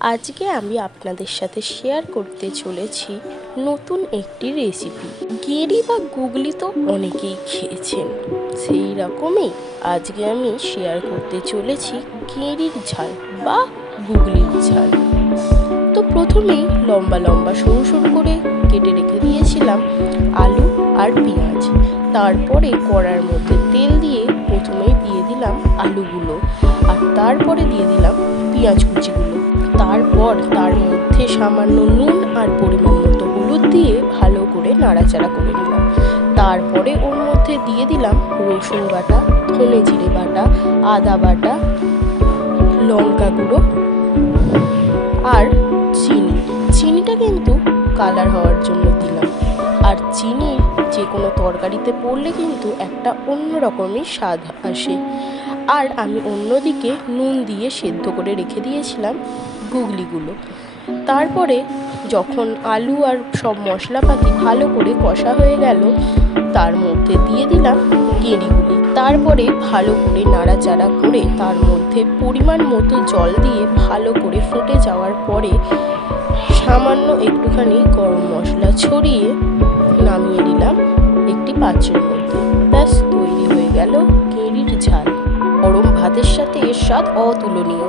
আজকে আমি আপনাদের সাথে শেয়ার করতে চলেছি নতুন একটি রেসিপি। গেঁড়ি বা গুগলি তো অনেকেই খেয়েছেন, সেই রকমই আজকে আমি শেয়ার করতে চলেছি গেঁড়ির ঝাল বা গুগলির ঝাল। তো প্রথমেই লম্বা লম্বা সরু সরু করে কেটে রেখে দিয়েছিলাম আলু আর পেঁয়াজ। তারপরে কড়ার মধ্যে তেল দিয়ে প্রথমেই দিয়ে দিলাম আলুগুলো, আর তারপরে দিয়ে দিলাম পেঁয়াজ কুচিগুলো। তারপর তার মধ্যে সামান্য নুন আর পরিমাণ মতো হলুদ দিয়ে ভালো করে নাড়াচাড়া করে নিলাম। তারপরে ওর মধ্যে দিয়ে দিলাম রসুন বাটা, ধনে জিরে বাটা, আদা বাটা, লঙ্কা গুঁড়ো আর চিনিটা কিন্তু কালার হওয়ার জন্য দিলাম। আর চিনি যে কোনো তরকারিতে পড়লে কিন্তু একটা অন্য রকমই স্বাদ আসে। আর আমি অন্যদিকে নুন দিয়ে সেদ্ধ করে রেখে দিয়েছিলাম গুগলিগুলো। তারপরে যখন আলু আর সব মশলাপাতি ভালো করে কষা হয়ে গেল, তার মধ্যে দিয়ে দিলাম গেঁড়িগুলি। তারপরে ভালো করে নাড়াচাড়া করে তার মধ্যে পরিমাণ মতো জল দিয়ে ভালো করে ফুটে যাওয়ার পরে সামান্য একটুখানি গরম মশলা ছড়িয়ে নামিয়ে নিলাম একটি পাত্রের মধ্যে। ব্যাস তৈরি হয়ে গেল গেঁড়ির ঝাল। গরম ভাতের সাথে এর স্বাদ অতুলনীয়।